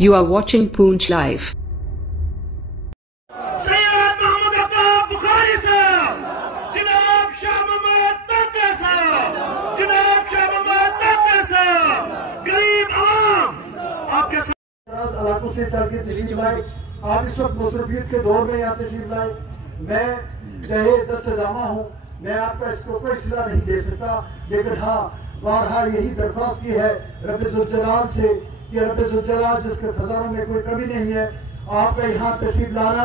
You are watching Poonch Live. Syed Mohammad Abbas Bukhari साहब, जनाब शाह मोहम्मद ताक़ी साहब, जनाब शाह मोहम्मद ताक़ी साहब, गरीब आवाम आपके इलाकों से चल के तशरीफ लाए। आप इस वक्त मुसरफियत के दौर में यहाँ तशरीफ लाए। मैं जहे दस्तजामा हूँ, मैं आपका इसको कोई सिला नहीं दे सकता, लेकिन हाँ बारहा यही दरख्वास्त की है रब्बुल जलाल से कि रब्बुल जलाल जिसके खजानों में कोई कमी नहीं है, आपका यहाँ तशरीफ लाना,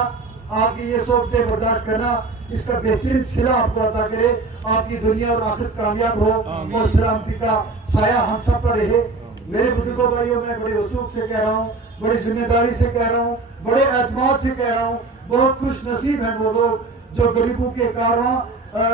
आपकी ये सोबतें बर्दाश्त करना, इसका बेहतरीन सिला आपको अता करे। आपकी दुनिया और आखिरत कामयाब हो और सलामती का साया हम सब पर रहे। मेरे बुजुर्गों भाइयों, मैं बड़े वसूख से कह रहा हूँ, बड़ी जिम्मेदारी से कह रहा हूँ, बड़े एतमाद से कह रहा हूँ, बहुत खुश नसीब हैं वो लोग जो गरीबों के कारवां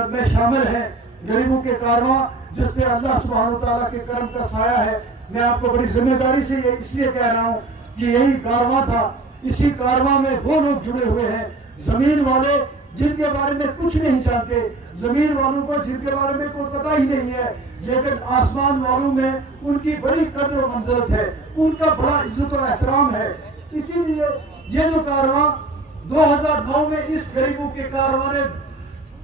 में शामिल हैं, गरीबों के कारवां जिस पे अल्लाह सुब्हानहू तआला के करम का साया है। मैं आपको बड़ी जिम्मेदारी से ये इसलिए कह रहा हूँ कि यही कारवां था, इसी कारवां में वो लोग जुड़े हुए हैं, जमीन वाले जिनके बारे में कुछ नहीं जानते, जमीन वालों को जिनके बारे में कोई पता ही नहीं है, लेकिन आसमान वालों में उनकी बड़ी कदर और मंजिलत है, उनका बड़ा इज्जत और एहतराम है। इसीलिए ये जो कारवां 2009 में इस गरीबों के कारवां ने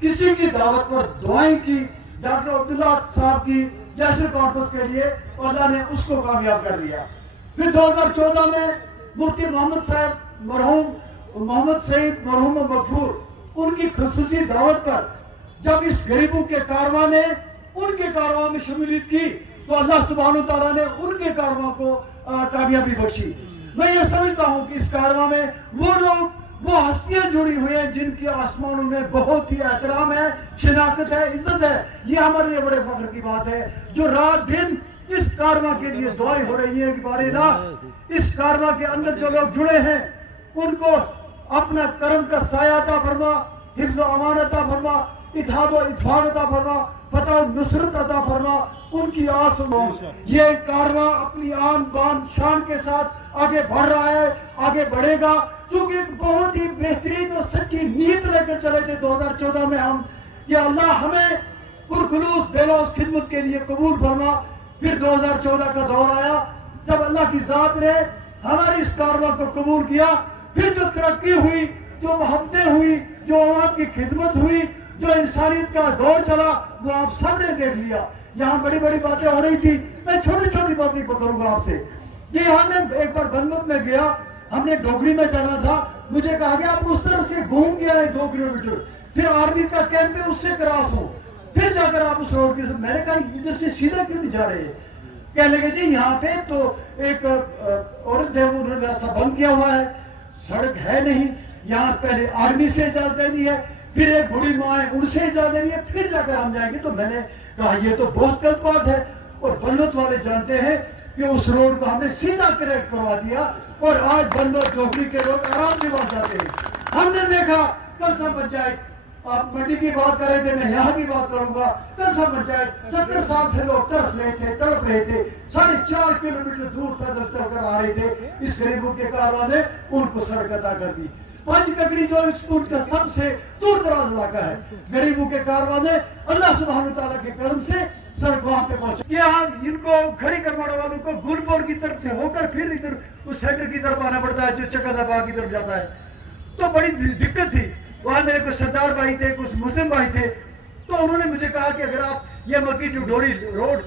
किसी की दावत पर दुआएं की, डॉक्टर अब्दुल्ला साहब की जैसे कॉन्फ्रेंस के लिए, अल्लाह ने उसको कामयाब कर दिया। फिर 2014 में मुफ्ती मोहम्मद साहब मरहूम मोहम्मद सईद मरहूम मगफूर, उनकी खुसूसी दावत पर जब इस गरीबों के कारवां ने उनके कारवां में शमूलियत की तो अल्लाह सुब्हानहू तआला ने उनके कारवां को कामयाबी बख्शी। मैं ये समझता हूँ कि इस कारवां में वो लोग, वो हस्तियां जुड़ी हुई हैं जिनकी आसमानों में बहुत ही एहतराम है, शिनाख्त है, इज्जत है। ये हमारे लिए बड़े फख्र की बात है, जो रात दिन इस कारवां के लिए दुआएं हो रही है कि बारिला इस कारवां के अंदर जो लोग जुड़े हैं उनको अपना करम का साया अता फरमा, हिफ्ज़ व अमान अता फरमा, इत्तेहाद व इत्तेफाक अता फरमा, फतह व नुसरत अता फरमा। उनकी आस ये कारवां अपनी आन बान शान के साथ आगे बढ़ रहा है, आगे बढ़ेगा, क्योंकि एक बहुत ही बेहतरीन और सच्ची नीयत लेकर चले थे 2014 में हम, कि अल्लाह हमें पुरखुलूस बेलौस खिदमत के लिए कबूल फरमा। फिर 2014 का दौर आया जब अल्लाह की जात ने हमारी इस कारवां को कबूल किया। फिर जो तरक्की हुई, जो मोहब्बतें हुई, जो अवाम की खिदमत हुई, जो इंसानियत का दौर चला, वो आप सब ने देख लिया। यहाँ बड़ी बड़ी बातें हो रही थी, मैं छोटी छोटी बातें बताऊंगा आपसे। ये हमने एक बार बनमत में गया, हमने डोगरी में जाना था, मुझे कहा गया आप उस तरफ से घूम के आए 2 किलोमीटर, फिर आर्मी का कैंप है उससे क्रॉस हो, फिर जाकर आप उस रोड के। मैंने कहा इधर से सीधा क्यों नहीं जा रहे? कहने लगे जी यहाँ पे तो एक औरत है, वो रास्ता बंद किया हुआ है, सड़क है नहीं, यहाँ पहले आर्मी से इजाजत देनी है, फिर एक बूढ़ी माँ है उनसे इजाजत देनी है, फिर जाकर हम जाएंगे। तो मैंने कहा ये तो बहुत गलत बात है, और बनमत वाले जानते हैं कि उस रोड को हमने सीधा करेक्ट करवा दिया, और आज बनमत डोगरी के लोग आराम से वहां जाते हैं। हमने देखा कलसा पंचायत, आप मंडी की बात कर रहे थे, मैं यहाँ की बात करूंगा। कलसा पंचायत 70 साल से लोग तरस रहे थे, तड़प रहे थे, 4.5 किलोमीटर दूर पैदल चलकर आ रहे थे, इस गरीबों के कारवां ने उनको सड़क अता कर दी। पंच ककड़ी जो इस मुल्क का सबसे दूर दराज इलाका है, गरीबों के कारवां ने अल्लाह सुब्हानहू तआला के करम से सड़क वहां पे पहुंचा। यहाँ इनको खड़ी करवाने वालों को गुलपुर की तरफ से होकर फिर इधर उस सेंटर की तरफ आना पड़ता है जो चकदाबाग की तरफ जाता है। तो बड़ी दिक्कत थी। वहां मेरे कुछ सरदार भाई थे, कुछ मुस्लिम भाई थे, तो उन्होंने मुझे कहा कि अगर आप ये मक्की टू डोरी रोड,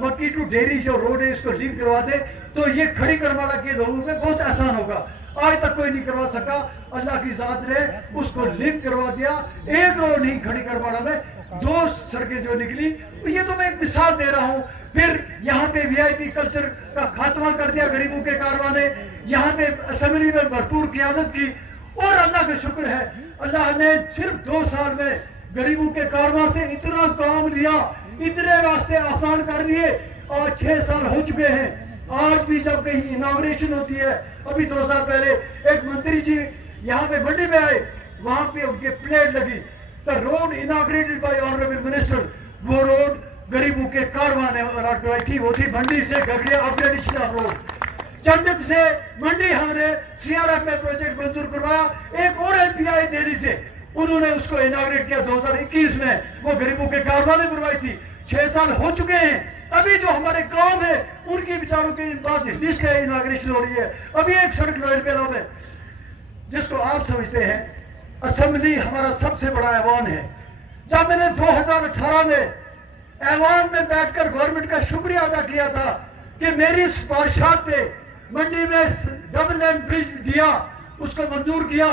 मक्की टू डेरी जो रोड है इसको लिंक करवा दे तो ये खड़ी करवाना के लोगों में बहुत आसान होगा। आज तक कोई नहीं करवा सका, अल्लाह की जात ने उसको लिंक करवा दिया। एक रोड नहीं खड़ी करवाना में 2 सड़कें जो निकली। तो ये तो मैं एक मिसाल दे रहा हूँ। फिर यहाँ पे VIP कल्चर का खात्मा कर दिया गरीबों के कारवां ने, यहाँ पे असेंबली में भरपूर क़ियादत की, और अल्लाह का शुक्र है अल्लाह ने सिर्फ 2 साल में गरीबों के कारवां से इतना काम लिया, इतने रास्ते आसान कर दिए, और 6 साल हो चुके हैं। आज भी जब कहीं इनॉग्रेशन होती है, अभी 2 साल पहले एक मंत्री जी यहाँ पे मंडी में आए, वहां पे उनके प्लेट लगी, the road inaugurated bye honourable minister. वो रोड गरीबों के कारवां ने करवाई थी, वो थी मंडी से गगड़िया अपडेशन रोड। चंडक से मंडी हमने CRF में प्रोजेक्ट मंजूर करवाया, एक और MPI दिल्ली से उन्होंने उसको इनॉग्रेट किया 2021 में, वो गरीबों के कारवां ने बनवाई थी। 6 साल हो चुके हैं, अभी जो हमारे गांव है उनके विचारों की लिस्ट है, इनाग्रेशन हो रही है। अभी एक सड़क नोएल बेला में, जिसको आप समझते हैं असेंबली हमारा सबसे बड़ा ऐवान है। जब मैंने 2018 में ऐवान में बैठकर गवर्नमेंट का शुक्रिया अदा किया था कि मेरी सिफारिशात पे मंडी में डबल लाइन ब्रिज दिया, उसको मंजूर किया,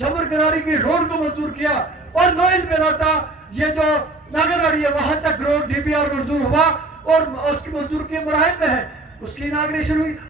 झमर गरारी की रोड को मंजूर किया, और नोएल बेला था ये जो नागरवाड़ी है वहां तक रोड डीपीआर मंजूर हुआ और उसकी मंजूर के मराहल में है, उसकी इनाग्रेशन हुई।